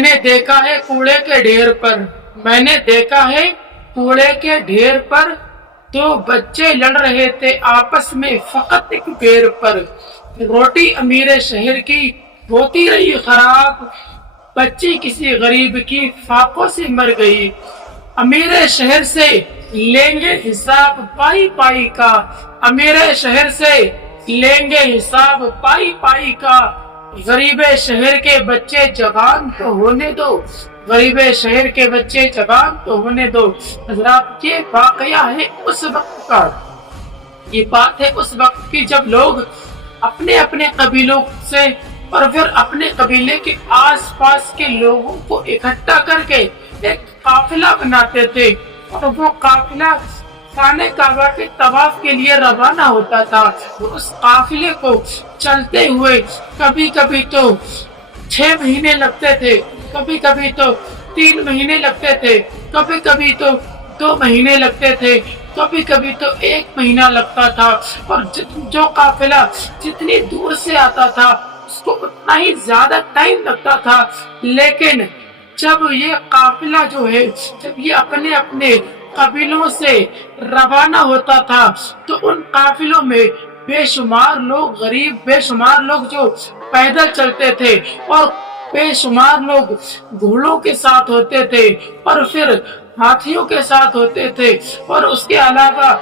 मैंने देखा है कूड़े के ढेर पर, मैंने देखा है कूड़े के ढेर पर, तो बच्चे लड़ रहे थे आपस में फकत एक पेड़ पर। रोटी अमीर शहर की होती रही खराब, बच्ची किसी गरीब की फाकों से मर गई। अमीर शहर से लेंगे हिसाब पाई पाई का, अमीर शहर से लेंगे हिसाब पाई पाई का। गरीब शहर के बच्चे जवान तो होने दो, गरीब शहर के बच्चे जवान तो होने दो। हजरात, ये वाकया है उस वक्त का, ये बात है उस वक्त की जब लोग अपने अपने कबीलों से और फिर अपने कबीले के आस पास के लोगों को इकट्ठा करके एक काफिला बनाते थे और वो काफिला खाने काबा के तवाफ के लिए रवाना होता था। उस काफिले को चलते हुए कभी कभी तो 6 महीने लगते थे, कभी कभी तो 3 महीने लगते थे, कभी कभी तो 2 महीने लगते थे, कभी कभी तो 1 महीना लगता था। और जो काफिला जितनी दूर से आता था उसको उतना ही ज्यादा टाइम लगता था। लेकिन जब ये काफिला जो है, जब ये अपने अपने कबीलों से रवाना होता था तो उन काफिलों में बेशुमार लोग गरीब, बेशुमार लोग जो पैदल चलते थे और बेशुमार लोग घोड़ों के साथ होते थे और फिर हाथियों के साथ होते थे और उसके अलावा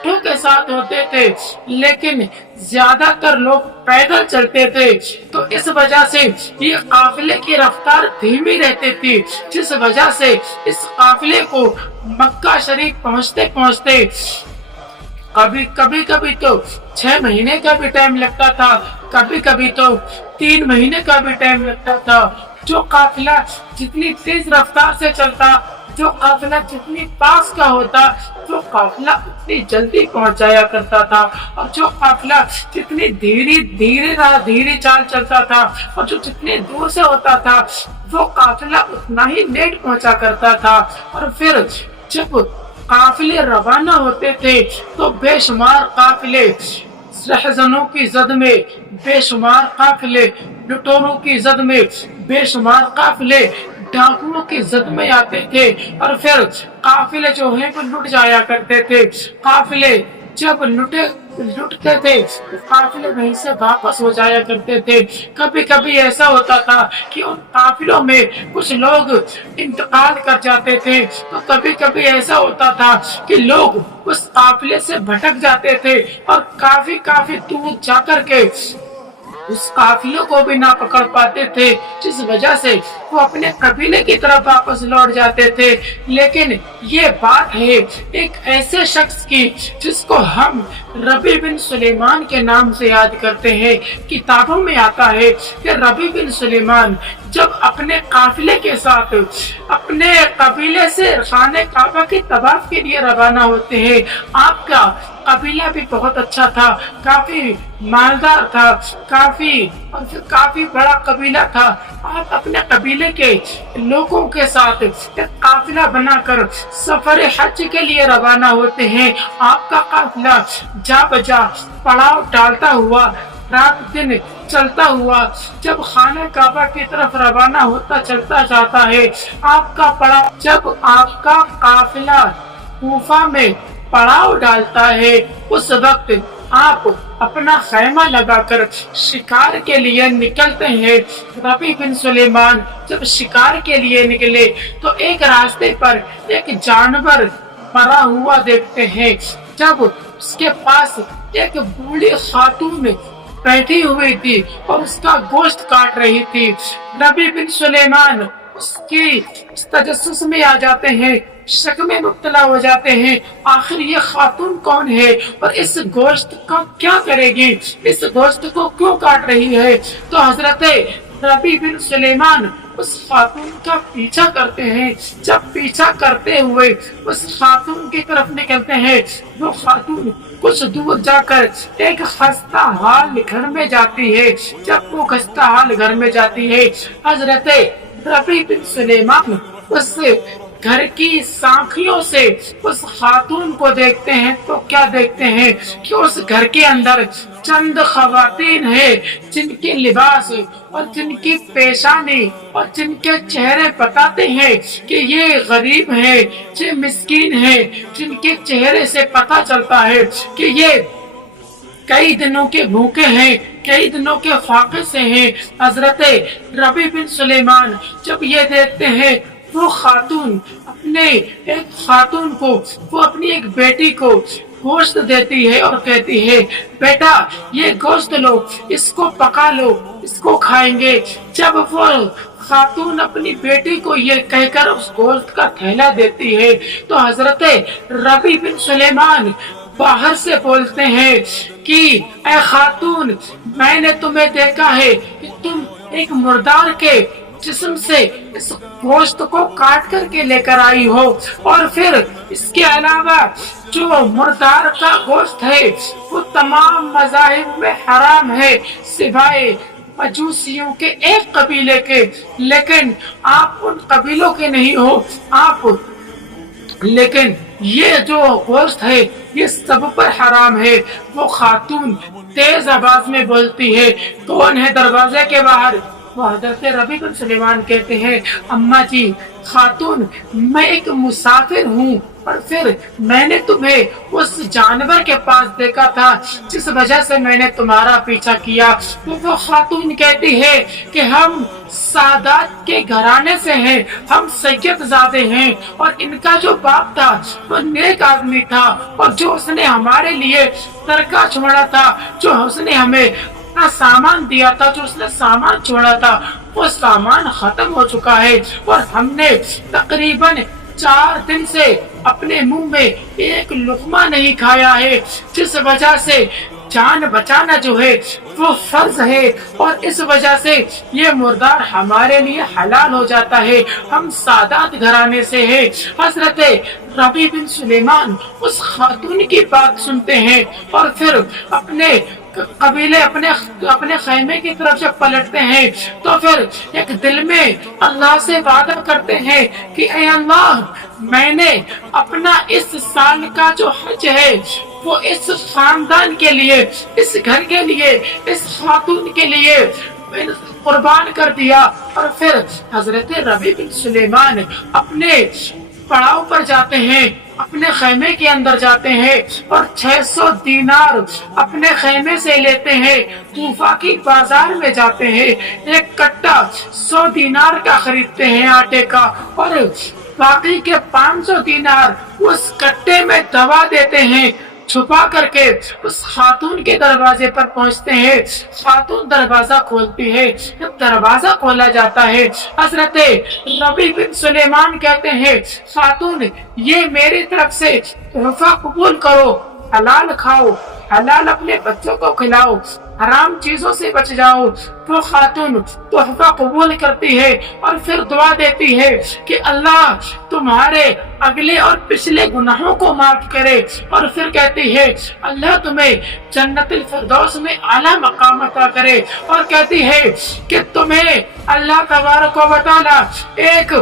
ऊँटों के साथ होते थे, लेकिन ज्यादातर लोग पैदल चलते थे। तो इस वजह से ये काफिले की रफ्तार धीमी रहती थी, जिस वजह से इस काफिले को मक्का शरीफ पहुंचते पहुंचते कभी तो 6 महीने का भी टाइम लगता था, कभी कभी तो 3 महीने का भी टाइम लगता था। जो काफिला जितनी तेज रफ्तार से चलता, जो काफिला जितनी पास का होता, जो काफिला उतनी जल्दी पहुंच जाया करता था। और जो काफिला जितनी धीरे चाल चलता था और जो जितनी दूर से होता था वो काफिला उतना ही लेट पहुंचा करता था। और फिर जब काफिले रवाना होते थे तो बेशुमार काफिले रहजनों की जद में, बेशुमार काफिले लुटेरों की जद में, बेशुमार काफिले डाकुओं की जद में आते थे और फिर काफिले जो है वो लुट जाया करते थे। काफिले जब लुटते थे काफिले वहीं से वापस हो जाया करते थे। कभी कभी ऐसा होता था कि उन काफिलों में कुछ लोग इंतकाल कर जाते थे, तो कभी कभी ऐसा होता था कि लोग उस काफिले से भटक जाते थे और काफी दूर जाकर के उस काफिलों को भी ना पकड़ पाते थे, जिस वजह से वो अपने कबीले की तरफ वापस लौट जाते थे। लेकिन ये बात है एक ऐसे शख्स की जिसको हम रबी बिन सुलेमान के नाम से याद करते हैं। किताबों में आता है कि रबी बिन सुलेमान जब अपने काफिले के साथ अपने कबीले से खाने काबा के तवाफ के लिए रवाना होते हैं, आपका कबीला भी बहुत अच्छा था, काफी मालदार था, काफी बड़ा कबीला था। आप अपने कबीले के लोगों के साथ एक काफिला बनाकर सफर हज के लिए रवाना होते हैं। आपका काफिला जा बजा पड़ाव डालता हुआ रात दिन चलता हुआ जब खाने काबा की तरफ रवाना होता चलता जाता है, जब आपका काफिला कूफा में पड़ाव डालता है, उस वक्त आप अपना खैमा लगाकर शिकार के लिए निकलते हैं। रबी बिन सुलेमान जब शिकार के लिए निकले तो एक रास्ते पर एक जानवर मरा हुआ देखते हैं। जब उसके पास एक बूढ़ी खातून बैठी हुई थी और उसका गोश्त काट रही थी, रबी बिन सुलेमान उसकी तजस्सुस में आ जाते हैं, शक में मुब्तला हो जाते हैं, आखिर ये खातून कौन है और इस गोश्त का क्या करेगी, इस गोश्त को क्यों काट रही है। तो हजरत रबी बिन सुलेमान उस खातून का पीछा करते हैं। जब पीछा करते हुए उस खातून की तरफ निकलते हैं, वो खातून कुछ दूर जाकर एक खस्ता हाल घर में जाती है। जब वो खस्ता हाल घर में जाती है, हजरत रबी बिन सुलेमान उस گھر کی سانکھیوں سے اس خاتون کو دیکھتے ہیں تو کیا دیکھتے ہیں کہ اس گھر کے اندر چند خواتین ہیں جن کے لباس اور جن کی پیشانی اور جن کے چہرے بتاتے ہیں کہ یہ غریب ہے، یہ مسکین ہے، جن کے چہرے سے پتہ چلتا ہے کہ یہ کئی دنوں کے بھوکے ہیں، کئی دنوں کے فاقے سے ہیں۔ حضرت ربیع بن سلیمان جب یہ دیکھتے ہیں، وہ خاتون اپنے ایک خاتون کو، وہ اپنی ایک بیٹی کو گوشت دیتی ہے اور کہتی ہے بیٹا یہ گوشت لو، اس کو پکا لو، اس کو کھائیں گے۔ جب وہ خاتون اپنی بیٹی کو یہ کہہ کر اس گوشت کا تھیلا دیتی ہے تو حضرت ربیع بن سلیمان باہر سے بولتے ہیں کہ اے خاتون، میں نے تمہیں دیکھا ہے کہ تم ایک مردار کے جسم سے اس گوشت کو کاٹ کر کے لے کر آئی ہو، اور پھر اس کے علاوہ جو مردار کا گوشت ہے وہ تمام مذاہب میں حرام ہے سوائے مجوسیوں کے ایک قبیلے کے، لیکن آپ ان قبیلوں کے نہیں ہو، آپ لیکن یہ جو گوشت ہے یہ سب پر حرام ہے۔ وہ خاتون تیز آواز میں بولتی ہے کون ہے دروازے کے باہر؟ وہ حضرت ربیع بن سلیمان کہتے ہیں اماں جی، خاتون میں ایک مسافر ہوں، اور پھر میں نے تمہیں اس جانور کے پاس دیکھا تھا جس وجہ سے میں نے تمہارا پیچھا کیا۔ تو وہ خاتون کہتی ہے کہ ہم سادات کے گھرانے سے ہیں، ہم سید زادے ہیں، اور ان کا جو باپ تھا وہ نیک آدمی تھا، اور جو اس نے ہمارے لیے ترکہ چھوڑا تھا، جو اس نے ہمیں اپنا سامان دیا تھا، جو اس نے سامان چھوڑا تھا وہ سامان ختم ہو چکا ہے، اور ہم نے تقریباً 4 دن سے اپنے منہ میں ایک لقمہ نہیں کھایا ہے، جس وجہ سے جان بچانا جو ہے وہ فرض ہے، اور اس وجہ سے یہ مردار ہمارے لیے حلال ہو جاتا ہے، ہم سادات گھرانے سے ہیں۔ حضرت ربیع بن سلیمان اس خاتون کی بات سنتے ہیں اور پھر اپنے قبیلے اپنے خیمے کی طرف جب پلٹتے ہیں تو پھر ایک دل میں اللہ سے وعدہ کرتے ہیں کہ اے اللہ، میں نے اپنا اس سال کا جو حج ہے وہ اس خاندان کے لیے، اس گھر کے لیے، اس خاتون کے لیے قربان کر دیا۔ اور پھر حضرت ربیع بن سلیمان اپنے پڑاؤ پر جاتے ہیں، اپنے خیمے کے اندر جاتے ہیں اور 600 دینار اپنے خیمے سے لیتے ہیں، کوفہ کی بازار میں جاتے ہیں، ایک کٹا 100 دینار کا خریدتے ہیں آٹے کا، اور باقی کے 500 دینار اس کٹے میں دبا دیتے ہیں، چھپا کر کے اس خاتون کے دروازے پر پہنچتے ہیں۔ خاتون دروازہ کھولتی ہے، جب دروازہ کھولا جاتا ہے حضرت ربیع بن سلیمان کہتے ہیں خاتون یہ میری طرف سے تحفہ قبول کرو، حلال کھاؤ، حلال اپنے بچوں کو کھلاؤ، حرام چیزوں سے بچ جاؤ۔ وہ خاتون تحفہ قبول کرتی ہے اور پھر دعا دیتی ہے کہ اللہ تمہارے اگلے اور پچھلے گناہوں کو معاف کرے، اور پھر کہتی ہے اللہ تمہیں جنت الفردوس میں اعلیٰ مقام عطا کرے، اور کہتی ہے کہ تمہیں اللہ تبارک و تعالی ایک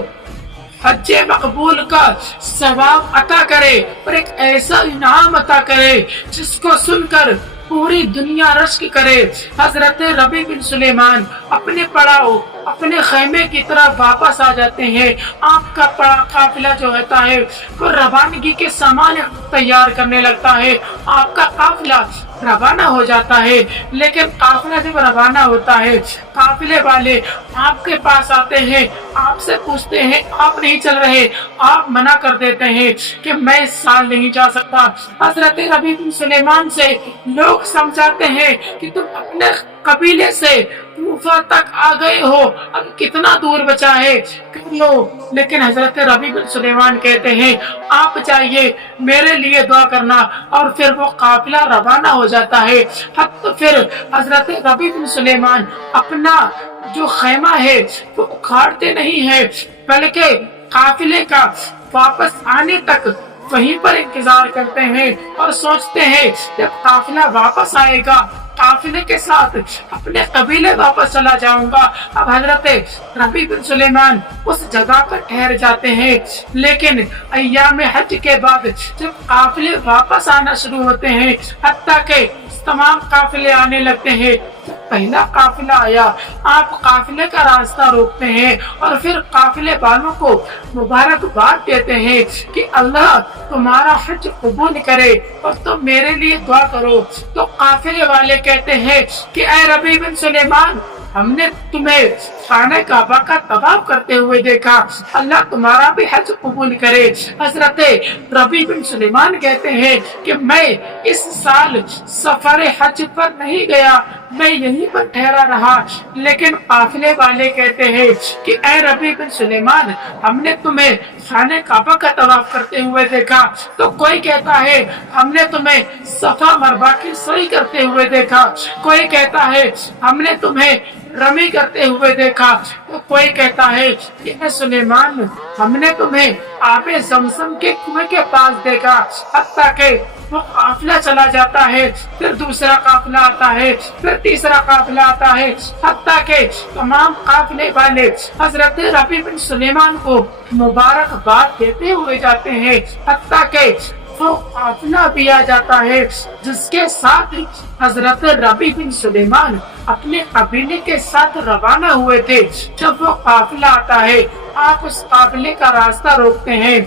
حج مقبول کا ثواب عطا کرے اور ایک ایسا انعام عطا کرے جس کو سن کر پوری دنیا رشک کرے۔ حضرت ربیع بن سلیمان اپنے پڑاؤ، اپنے خیمے کی طرف واپس آ جاتے ہیں۔ آپ کا قافلہ جو ہوتا ہے وہ روانگی کے سامان تیار کرنے لگتا ہے، آپ کا قافلہ روانہ ہو جاتا ہے۔ لیکن قافلہ جب روانہ ہوتا ہے قافلے والے آپ کے پاس آتے ہیں، آپ سے پوچھتے ہیں آپ نہیں چل رہے، آپ منع کر دیتے ہیں کہ میں اس سال نہیں جا سکتا۔ حضرت ربیع بن سلیمان سے لوگ سمجھاتے ہیں کہ تم اپنے قبیلے سے کوفہ تک آ گئے ہو، اب کتنا دور بچا ہے کر لو۔ لیکن حضرت ربیع بن سلیمان کہتے ہیں آپ جائیے، میرے لیے دعا کرنا، اور پھر وہ قافلہ روانہ ہو جاتا ہے۔ پھر حضرت ربیع بن سلیمان اپنا جو خیمہ ہے وہ اکھاڑتے نہیں ہیں، بلکہ قافلے کا واپس آنے تک وہیں پر انتظار کرتے ہیں اور سوچتے ہیں جب قافلہ واپس آئے گا काफिले के साथ अपने कबीले वापस चला जाऊंगा। अब हजरत रबी बिन सुलेमान उस जगह पर ठहर जाते हैं। लेकिन अय्याम हज के बाद जब काफिले वापस आना शुरू होते हैं, हत्ता के तमाम काफिले आने लगते हैं, पहला काफिला आया, आप काफिले का रास्ता रोकते हैं और फिर काफिले वालों को मुबारकबाद देते हैं कि अल्लाह तुम्हारा हज कबूल करे और तुम मेरे लिए दुआ करो। तो काफिले वाले कहते हैं कि ऐ रबी बिन सुलेमान, हमने तुम्हें खाने काबा का तवाफ करते हुए देखा, अल्लाह तुम्हारा भी हज कबूल करे। हजरत रबी बिन सुलेमान कहते हैं कि मैं इस साल सफर हज पर नहीं गया, मैं यहीं पर ठहरा रहा। लेकिन काफिले वाले कहते हैं कि ऐ रबी बिन सुलेमान, हमने तुम्हें खाने काबा का तवाफ करते हुए देखा। तो कोई कहता है हमने तुम्हें सफा मरवा की सही करते हुए देखा, कोई कहता है हमने तुम्हें रमी करते हुए देखा, तो कोई कहता है कि ऐ सुलेमान, हमने तुम्हें आबे ज़मज़म के कुएं के पास देखा। हत्ता के वो काफिला चला जाता है, फिर दूसरा काफिला आता है, फिर तीसरा काफिला आता है, हत्ता के तमाम काफिले वाले हजरत रबी बिन सुलेमान को मुबारकबाद देते हुए जाते हैं। हत्ता के वो काफिला भी आ जाता है जिसके साथ हजरत रबी बिन सुलेमान अपने कबीले के साथ रवाना हुए थे। जब वो काफिला आता है, आप उस काफिले का रास्ता रोकते हैं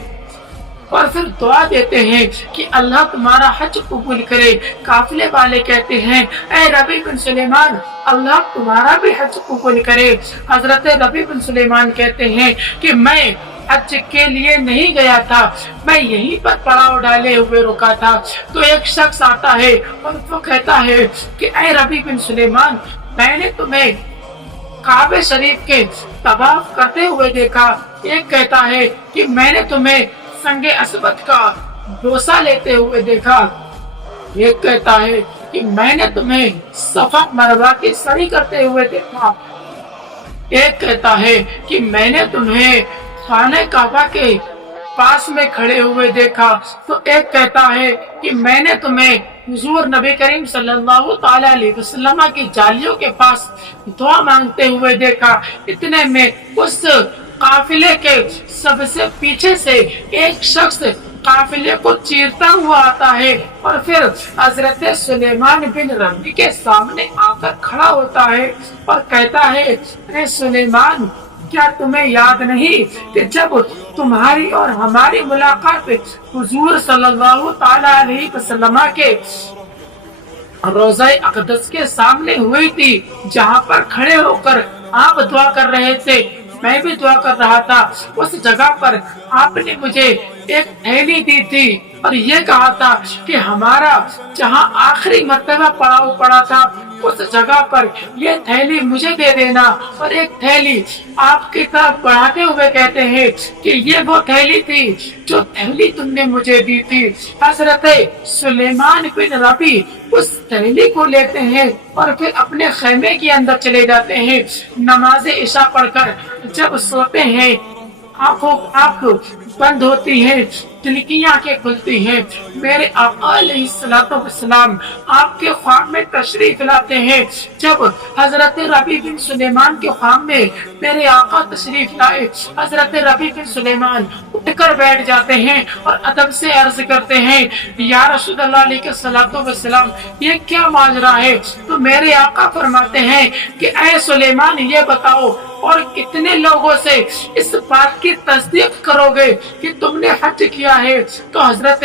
और फिर दुआ देते हैं कि अल्लाह तुम्हारा हज कबूल करे। काफिले वाले कहते हैं ऐ रबी बिन सुलेमान, अल्लाह तुम्हारा भी हज कबूल करे। हजरत रबी बिन सुलेमान कहते हैं कि मैं हज के लिए नहीं गया था, मैं यहीं पर पड़ाव डाले हुए रुका था। तो एक शख्स आता है और वो कहता है कि ऐ रबी बिन सुलेमान, मैंने तुम्हें काबे शरीफ के तवाफ करते हुए देखा। एक कहता है कि मैंने तुम्हें संगे असबत का डोसा लेते हुए देखा। एक कहता है कि मैंने तुम्हें सफा मरवा की सही करते हुए देखा। एक कहता है कि मैंने तुम्हें खाने काबा के पास में खड़े हुए देखा। तो एक कहता है कि मैंने तुम्हें हुजूर नबी करीम सल्लल्लाहु ताला अलैहि वसल्लम की जालियों के पास दुआ मांगते हुए देखा। इतने में उस काफिले के सबसे पीछे से एक शख्स काफिले को चीरता हुआ आता है और फिर हजरत सुलेमान बिन रबी के सामने आकर खड़ा होता है और कहता है अरे सुलेमान, क्या तुम्हें याद नहीं कि जब तुम्हारी और हमारी मुलाकात हुजूर सल्लल्लाहु ताला अलैहि वसल्लम के रोज़ा अक़दस के सामने हुई थी, जहाँ पर खड़े होकर आप दुआ कर रहे थे, मैं भी दुआ कर रहा था। उस जगह पर आपने मुझे एक थैली दी थी और ये कहा था कि हमारा जहाँ आखिरी मर्तबा पड़ाव पड़ा था उस जगह पर ये थैली मुझे दे देना। और एक थैली आपकी तरफ बढ़ाते हुए कहते हैं कि ये वो थैली थी जो थैली तुमने मुझे दी थी। हजरत सुलेमान बिन रबी उस थैली को लेते हैं और फिर अपने खेमे के अंदर चले जाते हैं। नमाज इशा पढ़कर जब सोते हैं, आँख बंद होती है, दिल की आंखें खुलती हैं। मेरे आका अलैहिस्सलातु वस्सलाम आपके ख्वाब में तशरीफ लाते हैं। जब हजरत रबी बिन सुलेमान के ख्वाब में मेरे आका तशरीफ लाए, हजरत रबी बिन सुलेमान उठकर बैठ जाते हैं और अदब से अर्ज करते हैं या रसूलल्लाह अलैहिस्सलातु वस्सलाम, ये क्या माजरा है? तो मेरे आका फरमाते हैं कि ऐ सुलेमान, ये बताओ और कितने लोगों से इस बात की तस्दीक करोगे कि तुमने हज किया है? तो हजरत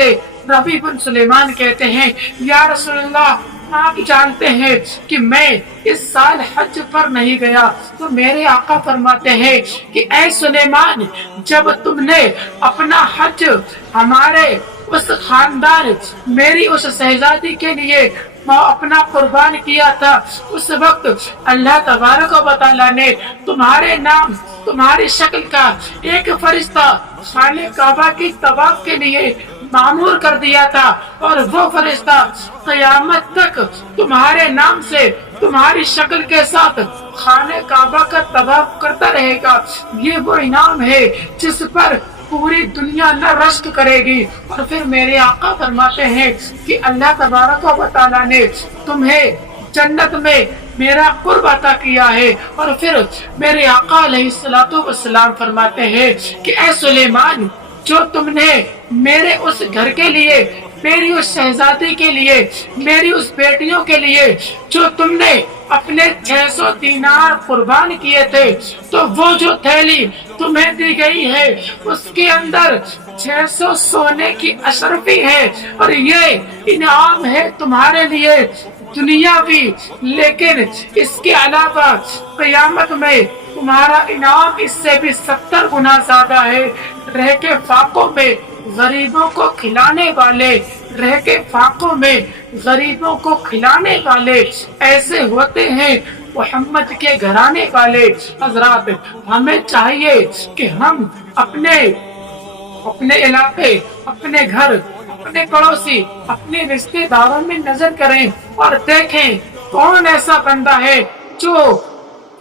रबी बिन सुलेमान कहते हैं या रसूलल्लाह, आप जानते हैं कि मैं इस साल हज पर नहीं गया। तो मेरे आका फरमाते हैं कि ऐ सुलेमान, जब तुमने अपना हज हमारे उस खानदान, मेरी उस शहजादी के लिए अपना कुर्बान किया था, उस वक्त अल्लाह तबारक व तआला ने तुम्हारे नाम, तुम्हारी शक्ल का एक फरिश्ता खाने काबा की तवाफ के लिए मामूर कर दिया था और वो फरिश्ता क़यामत तक तुम्हारे नाम से, तुम्हारी शक्ल के साथ खाने काबा का तवाफ करता रहेगा। ये वो इनाम है जिस पर पूरी दुनिया न रश्क करेगी। और फिर मेरे आका फरमाते हैं कि अल्लाह तबारक व तआला ने तुम्हें जन्नत में मेरा कुर्ब अता किया है। और फिर मेरे आका अलैहिस्सलातु वस्सलाम फरमाते हैं कि ऐ सुलेमान, जो तुमने मेरे उस घर के लिए, मेरी उस शहजादी के लिए, मेरी उस बेटियों के लिए जो तुमने अपने 600 दीनार कुर्बान किए थे, तो वो जो थैली तुम्हें दी गई है उसके अंदर 600 सोने की अशरफी है, और ये इनाम है तुम्हारे लिए दुनियावी। लेकिन इसके अलावा क़यामत में तुम्हारा इनाम इससे भी 70 गुना ज्यादा है। रह के फाकों में गरीबों को खिलाने वाले, रह के फाकों में गरीबों को खिलाने वाले ऐसे होते हैं मोहम्मद के घराने वाले। हजरात, हमें चाहिए कि हम अपने इलाके, अपने घर, अपने पड़ोसी, अपने रिश्तेदारों में नजर करें और देखें कौन ऐसा बंदा है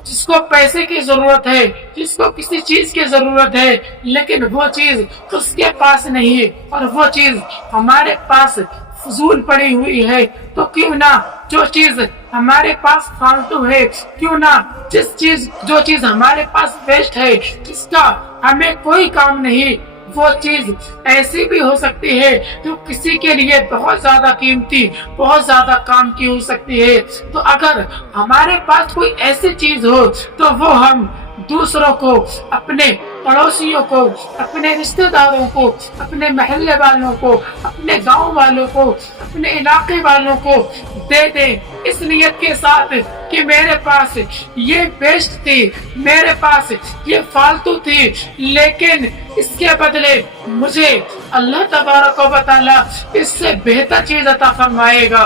जिसको पैसे की जरूरत है, जिसको किसी चीज की जरूरत है, लेकिन वो चीज उसके पास नहीं है और वो चीज हमारे पास फजूल पड़ी हुई है। तो क्यों ना जो चीज हमारे पास फालतू है, क्यों ना जो चीज हमारे पास वेस्ट है, जिसका हमें कोई काम नहीं, वो चीज ऐसी भी हो सकती है जो किसी के लिए बहुत ज्यादा कीमती, बहुत ज्यादा काम की हो सकती है। तो अगर हमारे पास कोई ऐसी चीज हो तो वो हम दूसरों को, अपने पड़ोसियों को, अपने रिश्तेदारों को, अपने महल्ले वालों को, अपने गांव वालों को, अपने इलाके वालों को दे दें, इस नियत के साथ कि मेरे पास ये वेस्ट थी, मेरे पास ये फालतू थी, लेकिन इसके बदले मुझे अल्लाह तबारक व तआला इससे बेहतर चीज अता फरमाएगा।